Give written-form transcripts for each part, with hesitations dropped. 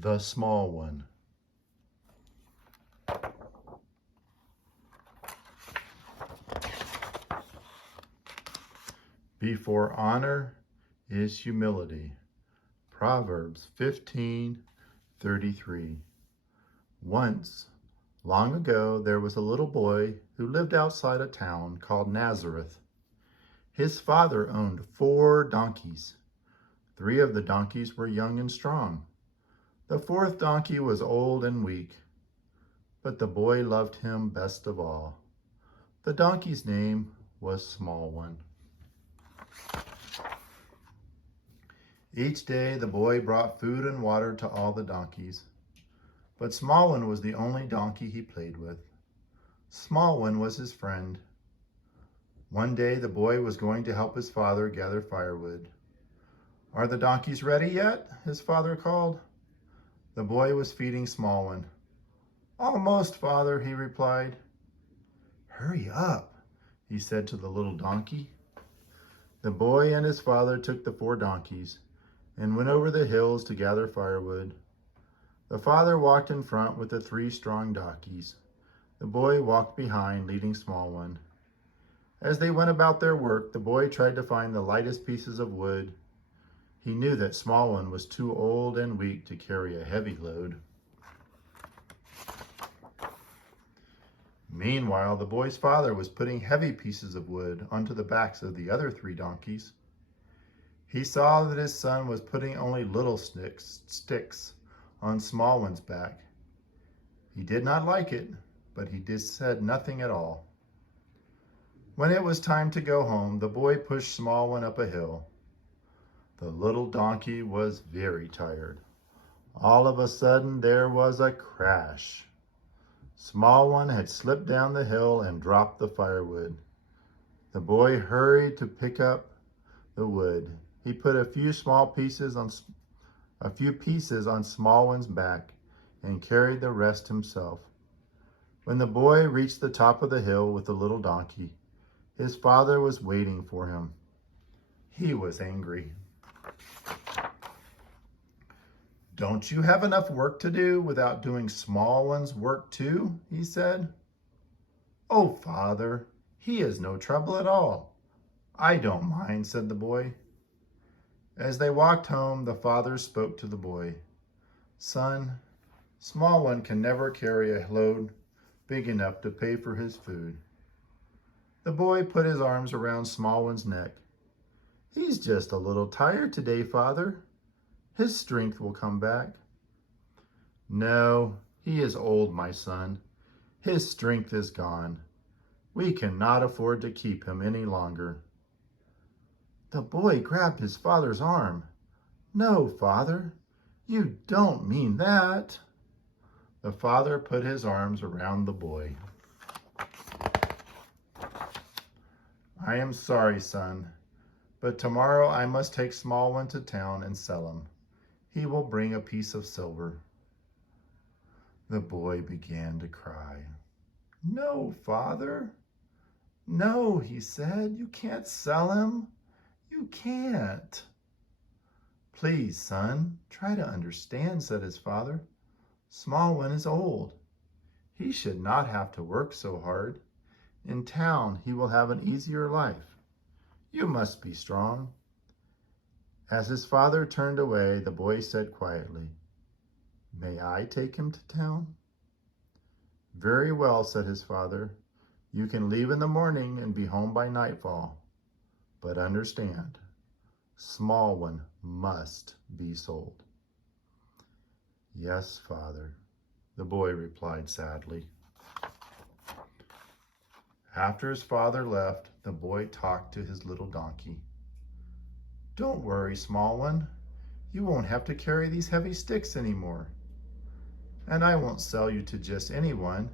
The small one. Before honor is humility. Proverbs 15:33. Once, long ago, there was a little boy who lived outside a town called Nazareth. His father owned 4 donkeys. 3 of the donkeys were young and strong. The 4th donkey was old and weak, but the boy loved him best of all. The donkey's name was Small One. Each day the boy brought food and water to all the donkeys, but Small One was the only donkey he played with. Small One was his friend. One day the boy was going to help his father gather firewood. "Are the donkeys ready yet?" his father called. The boy was feeding Small One. "Almost, father," he replied. "Hurry up," he said to the little donkey. The boy and his father took the 4 donkeys and went over the hills to gather firewood. The father walked in front with the 3 strong donkeys. The boy walked behind, leading Small One. As they went about their work, the boy tried to find the lightest pieces of wood. He knew that Small One was too old and weak to carry a heavy load. Meanwhile, the boy's father was putting heavy pieces of wood onto the backs of the other 3 donkeys. He saw that his son was putting only little sticks on Small One's back. He did not like it, but he said nothing at all. When it was time to go home, the boy pushed Small One up a hill. The little donkey was very tired. All of a sudden, there was a crash. Small One had slipped down the hill and dropped the firewood. The boy hurried to pick up the wood. He put a few pieces on Small One's back and carried the rest himself. When the boy reached the top of the hill with the little donkey, his father was waiting for him. He was angry. "Don't you have enough work to do without doing Small One's work too?" he said. "Oh, father, he is no trouble at all. I don't mind," said the boy. As they walked home, the father spoke to the boy. "Son, Small One can never carry a load big enough to pay for his food." The boy put his arms around Small One's neck. "He's just a little tired today, father. His strength will come back." "No, he is old, my son. His strength is gone. We cannot afford to keep him any longer." The boy grabbed his father's arm. "No, father, you don't mean that." The father put his arms around the boy. "I am sorry, son, but tomorrow I must take Small One to town and sell him. He will bring a piece of silver." The boy began to cry. "No, father. No," he said. "You can't sell him. You can't." "Please, son, try to understand," said his father. "Small One is old. He should not have to work so hard. In town, he will have an easier life. You must be strong." As his father turned away, the boy said quietly, "May I take him to town?" "Very well," said his father. "You can leave in the morning and be home by nightfall. But understand, Small One must be sold." "Yes, father," the boy replied sadly. After his father left, the boy talked to his little donkey. "Don't worry, Small One. You won't have to carry these heavy sticks anymore. And I won't sell you to just anyone.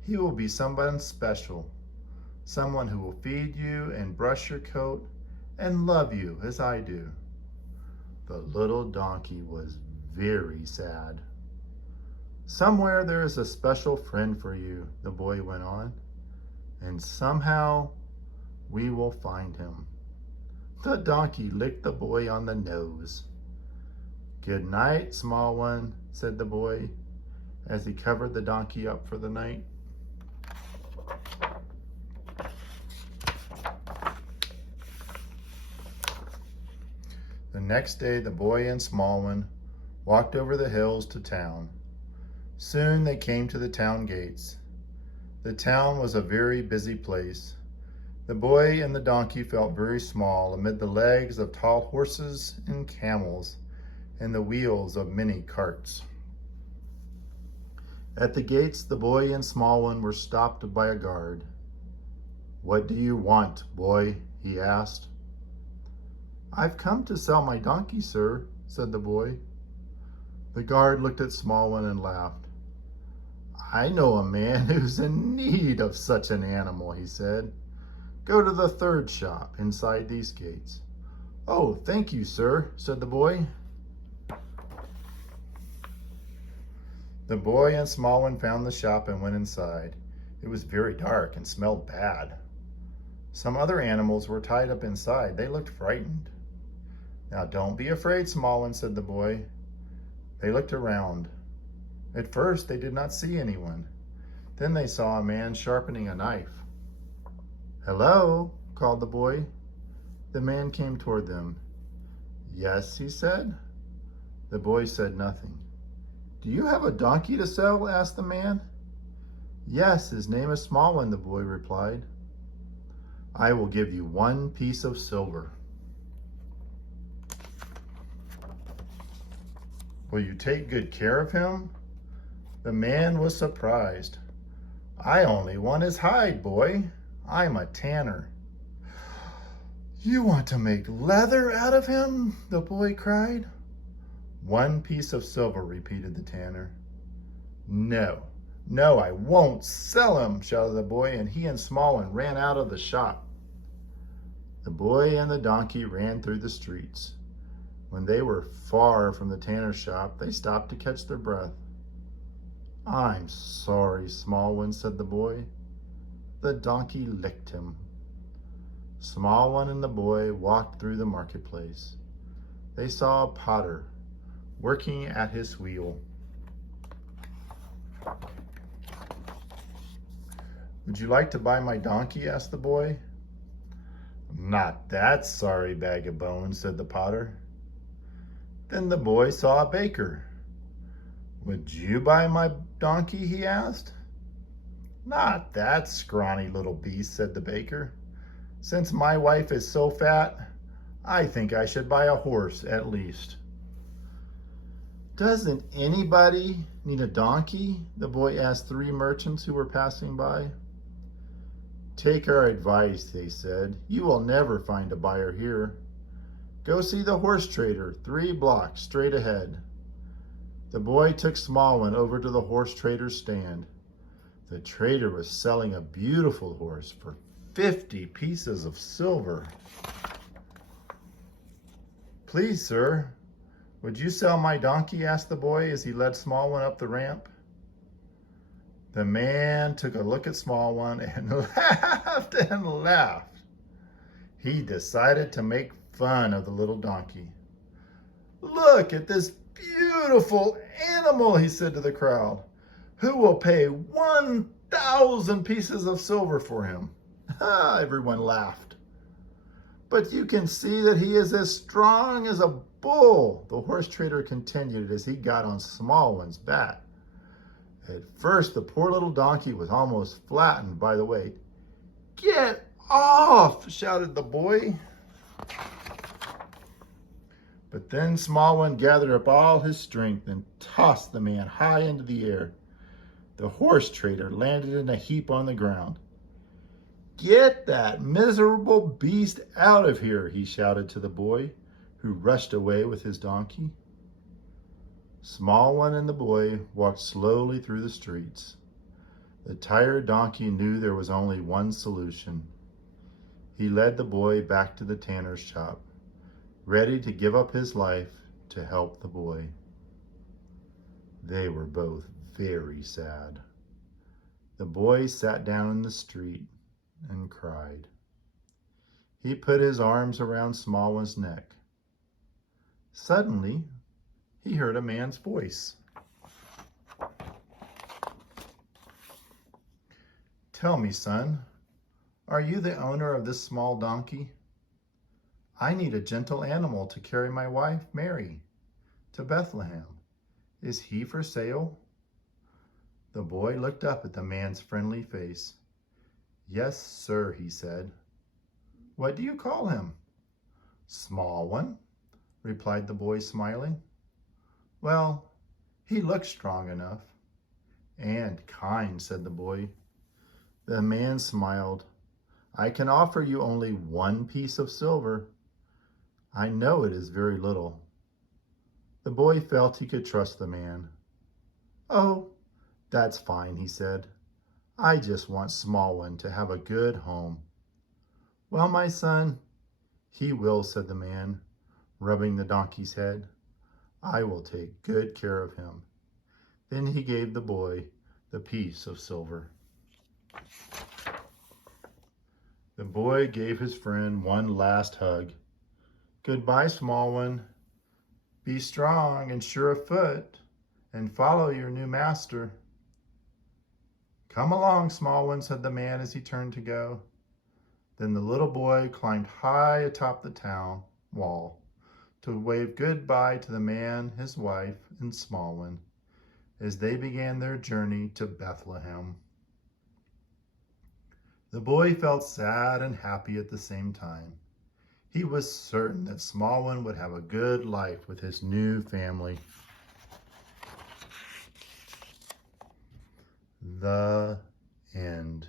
He will be someone special. Someone who will feed you and brush your coat and love you as I do." The little donkey was very sad. "Somewhere there is a special friend for you," the boy went on, "and somehow we will find him." The donkey licked the boy on the nose. "Good night, small one," said the boy as he covered the donkey up for the night. The next day, the boy and small one walked over the hills to town. Soon they came to the town gates. The town was a very busy place. The boy and the donkey felt very small amid the legs of tall horses and camels and the wheels of many carts. At the gates, the boy and small one were stopped by a guard. "What do you want, boy?" he asked. "I've come to sell my donkey, sir," said the boy. The guard looked at small one and laughed. "I know a man who's in need of such an animal," he said. "Go to the third shop inside these gates." "Oh, thank you, sir," said the boy. The boy and small one found the shop and went inside. It was very dark and smelled bad. Some other animals were tied up inside. They looked frightened. "Now don't be afraid, small one," said the boy. They looked around. At first they did not see anyone. Then they saw a man sharpening a knife. "Hello," called the boy. The man came toward them. "Yes," he said. The boy said nothing. "Do you have a donkey to sell?" asked the man. "Yes, his name is Small One," the boy replied. "I will give you 1 piece of silver. Will you take good care of him?" The man was surprised. "I only want his hide, boy. I'm a tanner." "You want to make leather out of him?" the boy cried. 1 piece of silver," repeated the tanner. No, I won't sell him," shouted the boy, and he and Small One ran out of the shop. The boy and the donkey ran through the streets. When they were far from the tanner's shop, they stopped to catch their breath. "I'm sorry, Small One," said the boy. The donkey licked him. Small One and the boy walked through the marketplace. They saw a potter working at his wheel. "Would you like to buy my donkey?" asked the boy. "Not that sorry bag of bones," said the potter. Then the boy saw a baker. "Would you buy my donkey?" he asked. "Not that scrawny little beast," said the baker. "Since my wife is so fat, I think I should buy a horse at least." "Doesn't anybody need a donkey?" the boy asked 3 merchants who were passing by. "Take our advice," they said. "You will never find a buyer here. Go see the horse trader 3 blocks straight ahead." The boy took Small One over to the horse trader's stand. The trader was selling a beautiful horse for 50 pieces of silver. "Please, sir, would you sell my donkey?" asked the boy as he led Small One up the ramp. The man took a look at Small One and laughed and laughed. He decided to make fun of the little donkey. "Look at this beautiful animal," he said to the crowd. "Who will pay 1,000 pieces of silver for him?" Everyone laughed. "But you can see that he is as strong as a bull," the horse trader continued as he got on Small One's back. At first, the poor little donkey was almost flattened by the weight. "Get off!" shouted the boy. But then Small One gathered up all his strength and tossed the man high into the air. The horse trader landed in a heap on the ground. "Get that miserable beast out of here," he shouted to the boy, who rushed away with his donkey. Small One and the boy walked slowly through the streets. The tired donkey knew there was only one solution. He led the boy back to the tanner's shop, ready to give up his life to help the boy. They were both very sad. The boy sat down in the street and cried. He put his arms around Small One's neck. Suddenly, he heard a man's voice. "Tell me, son, are you the owner of this small donkey? I need a gentle animal to carry my wife, Mary, to Bethlehem. Is he for sale?" The boy looked up at the man's friendly face. "Yes, sir," he said. "What do you call him?" "Small one," replied the boy, smiling. "Well, he looks strong enough." "And kind," said the boy. The man smiled. "I can offer you only 1 piece of silver. I know it is very little." The boy felt he could trust the man. "Oh, that's fine," he said. "I just want Small One to have a good home." "Well, my son, he will," said the man, rubbing the donkey's head. "I will take good care of him." Then he gave the boy the piece of silver. The boy gave his friend one last hug. "Goodbye, Small One. Be strong and sure of foot, and follow your new master." "Come along, Small One," said the man as he turned to go. Then the little boy climbed high atop the town wall to wave goodbye to the man, his wife, and Small One as they began their journey to Bethlehem. The boy felt sad and happy at the same time. He was certain that Small One would have a good life with his new family. The end.